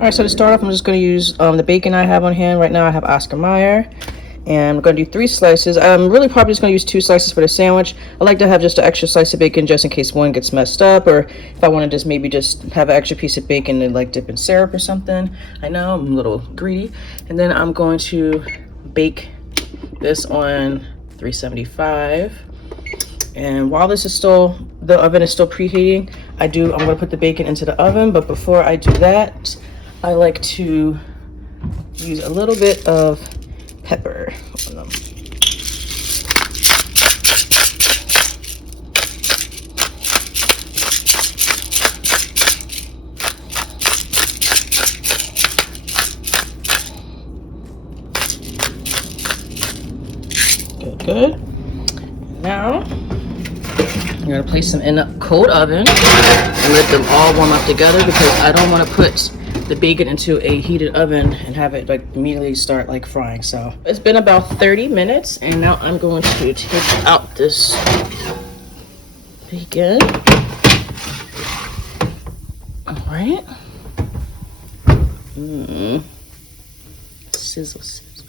All right, so to start off, I'm just going to use the bacon I have on hand. Right now I have Oscar Mayer, and I'm going to do 3 slices. I'm really probably just going to use 2 slices for the sandwich. I like to have just an extra slice of bacon just in case one gets messed up, or if I want to just maybe just have an extra piece of bacon and like dip in syrup or something. I know I'm a little greedy. And then I'm going to bake this on 375. And while this is still, the oven is still preheating, I'm going to put the bacon into the oven. But before I do that, I like to use a little bit of pepper on them. Good. Now I'm going to place them in a cold oven and let them all warm up together, because I don't want to put the bacon into a heated oven and have it like immediately start like frying. So it's been about 30 minutes, and now I'm going to take out this bacon. All right. Sizzle, sizzle.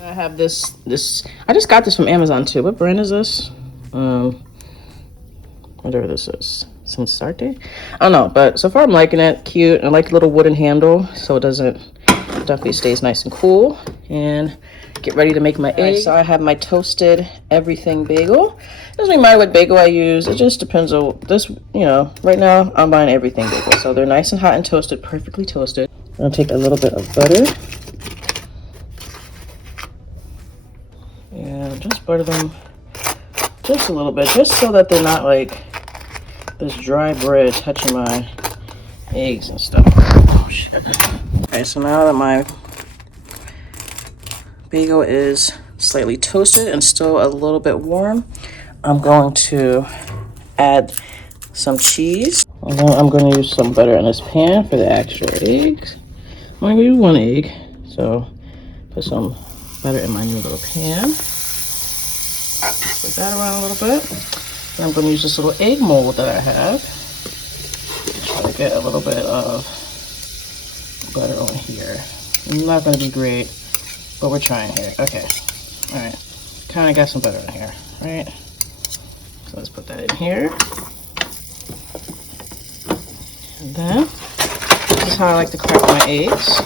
I have this. I just got this from Amazon too. What brand is this? Whatever this is. Sensarte? I don't know, but so far I'm liking it. Cute. I like the little wooden handle, so it definitely stays nice and cool. And get ready to make my eggs. So I have my toasted everything bagel. Doesn't really matter what bagel I use. It just depends on this. Right now I'm buying everything bagel, so they're nice and hot and toasted, perfectly toasted. I'm gonna take a little bit of butter. And just butter them just a little bit, just so that they're not like this dry bread touching my eggs and stuff. Oh shit. Okay, so now that my bagel is slightly toasted and still a little bit warm, I'm going to add some cheese. And then I'm going to use some butter in this pan for the extra eggs. I'm going to use 1 egg, so put some butter in my new little pan. Put that around a little bit. And I'm going to use this little egg mold that I have. Try to get a little bit of butter on here. It's not going to be great, but we're trying here. Okay. All right. Kind of got some butter in here, right? So let's put that in here. And then, this is how I like to crack my eggs.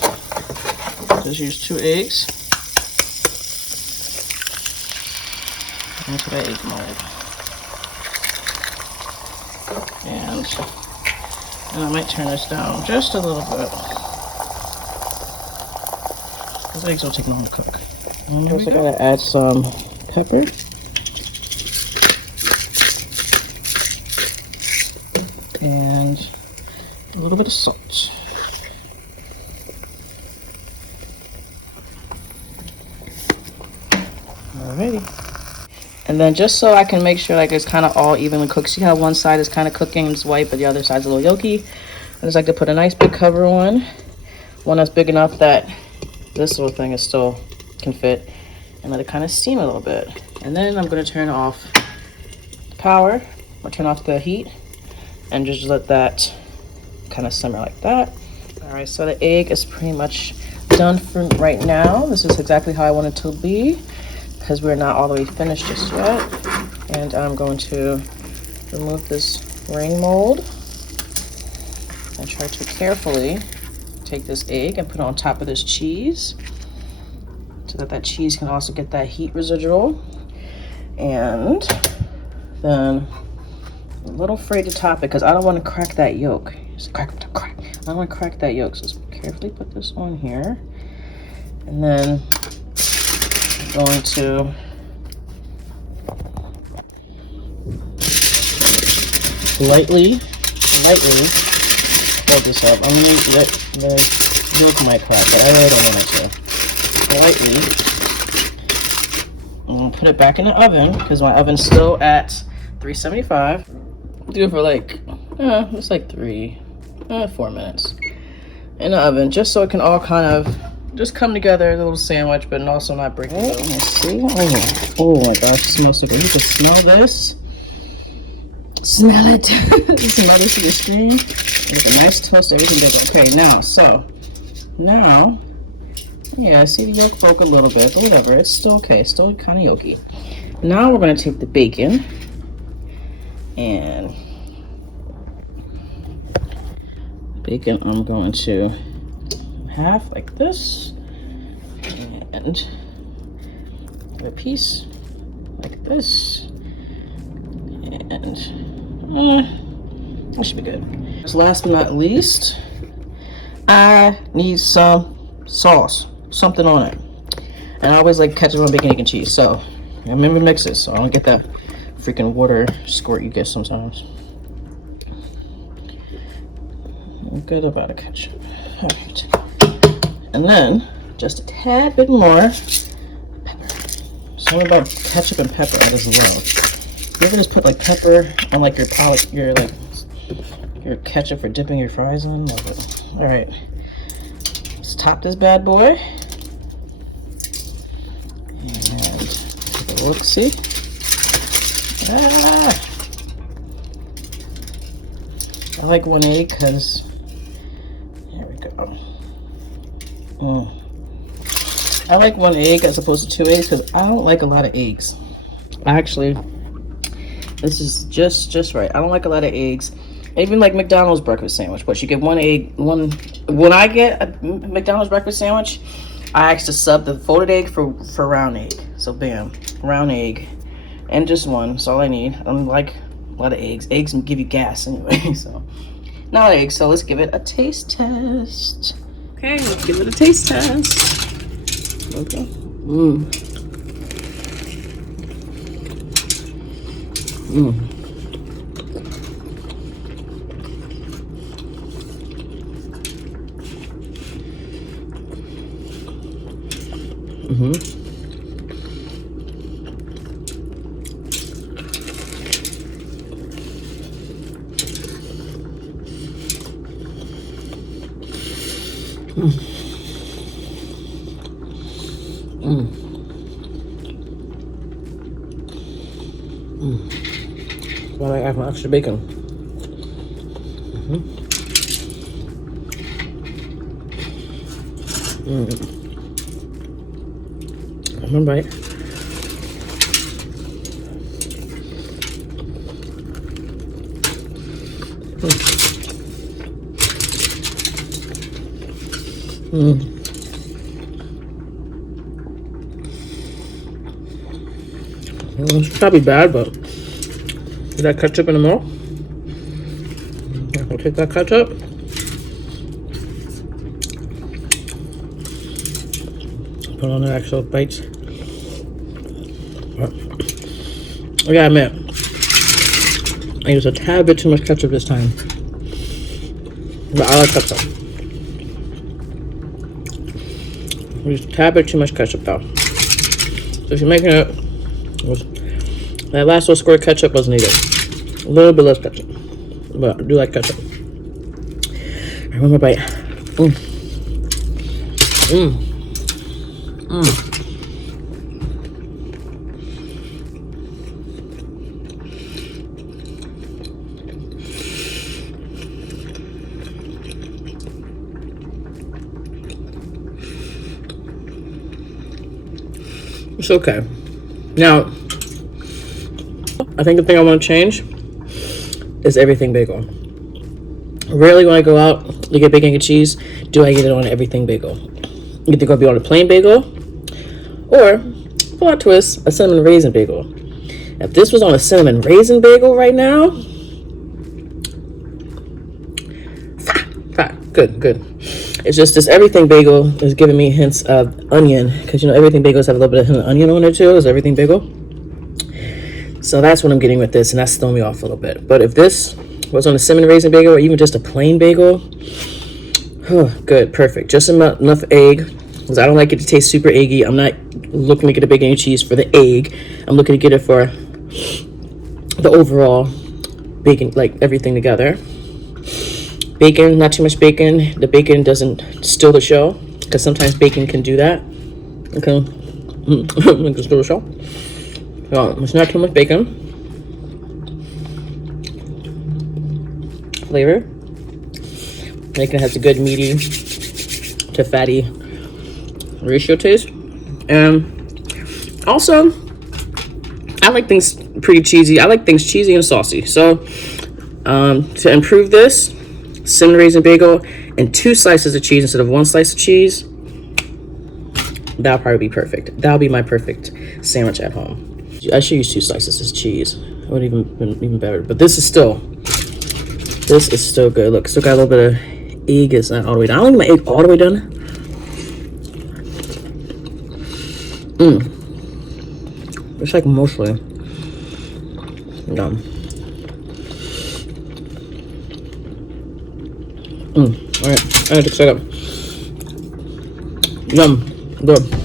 Just use 2 eggs. Into the egg mold. And I might turn this down just a little bit. Those eggs will take long to cook. And also gotta add some pepper. And a little bit of salt. Alrighty. And then just so I can make sure like it's kind of all evenly cooked. See how one side is kind of cooking, it's white, but the other side's a little yolky. I just like to put a nice big cover on. One that's big enough that this little thing is still can fit. And let it kind of steam a little bit. And then I'm going to turn off the power. Or turn off the heat. And just let that kind of simmer like that. Alright, so the egg is pretty much done for right now. This is exactly how I want it to be, because we're not all the way finished just yet. And I'm going to remove this ring mold and try to carefully take this egg and put it on top of this cheese so that that cheese can also get that heat residual. And then I'm a little afraid to top it because I don't want to crack that yolk. Just crack. I don't want to crack that yolk, so just carefully put this on here. And then going to lightly hold this up. I'm going to let the yolk might crack, but I really don't want it to. Lightly. I'm going to put it back in the oven because my oven's still at 375. Do it for like, it's like 4 minutes in the oven, just so it can all kind of just come together as a little sandwich, but also not break it. Let's see. Oh my gosh, it smells so good. You can smell this. Smell it. You smell this to your screen. With a nice toast, everything goes okay. Now, yeah, I see the yolk broke a little bit, but whatever. It's still okay. It's still kind of yolky. Now we're going to take the bacon and I'm going to half like this and a piece like this, and that should be good. So last but not least, I need some sauce, something on it. And I always like ketchup on bacon, egg, and cheese. So I remember mix it so I don't get that freaking water squirt you get sometimes. I'm good about a ketchup. All right. And then just a tad bit more pepper. Something about ketchup and pepper as well. You ever just put like pepper on like your ketchup for dipping your fries in? Love it. All right. Let's top this bad boy. And take a look, see? I like 1 egg because, there we go. I like 1 egg as opposed to 2 eggs because I don't like a lot of eggs. Actually, this is just right. I don't like a lot of eggs. Even like McDonald's breakfast sandwich, but you get 1 egg. When I get a McDonald's breakfast sandwich, I ask to sub the folded egg for round egg. So bam, round egg, and just one. That's all I need. I don't like a lot of eggs. Eggs give you gas anyway. So not eggs. So let's give it a taste test. Okay, let's give it a taste test. Okay. Why do I add some extra bacon? Remember, right? It's probably bad, but is that ketchup in the middle? We'll take that ketchup. Put on the actual bites. I gotta admit, I used a tad bit too much ketchup this time. But I like ketchup. I used a tad bit too much ketchup though. So if you're making it, that last little squirt of ketchup was needed. A little bit less ketchup. But I do like ketchup. Alright, one more bite. It's okay. Now, I think the thing I want to change is everything bagel. Rarely when I go out to get bacon and cheese, do I get it on everything bagel. Either going to be on a plain bagel or, plot twist, a cinnamon raisin bagel. If this was on a cinnamon raisin bagel right now, good. It's just this everything bagel is giving me hints of onion, because you know everything bagels have a little bit of hint of onion on it too. Is everything bagel? So that's what I'm getting with this, and that's throwing me off a little bit. But if this was on a cinnamon raisin bagel or even just a plain bagel, oh, good, perfect. Just enough egg, because I don't like it to taste super eggy. I'm not looking to get a bacon and cheese for the egg. I'm looking to get it for the overall bacon, like everything together. Bacon, not too much bacon. The bacon doesn't steal the show, because sometimes bacon can do that. Okay, it can steal the show. So it's not too much bacon. Flavor. Making it has a good meaty to fatty ratio taste. And also, I like things pretty cheesy. I like things cheesy and saucy. So to improve this, cinnamon raisin bagel and 2 slices of cheese instead of 1 slice of cheese. That'll probably be perfect. That'll be my perfect sandwich at home. I should use 2 slices of cheese. It would even been even better. But this is still good. Look, still got a little bit of egg. It's not all the way done. I don't like my egg all the way done. It's like mostly done. Alright, I have to set up. Yum. Good.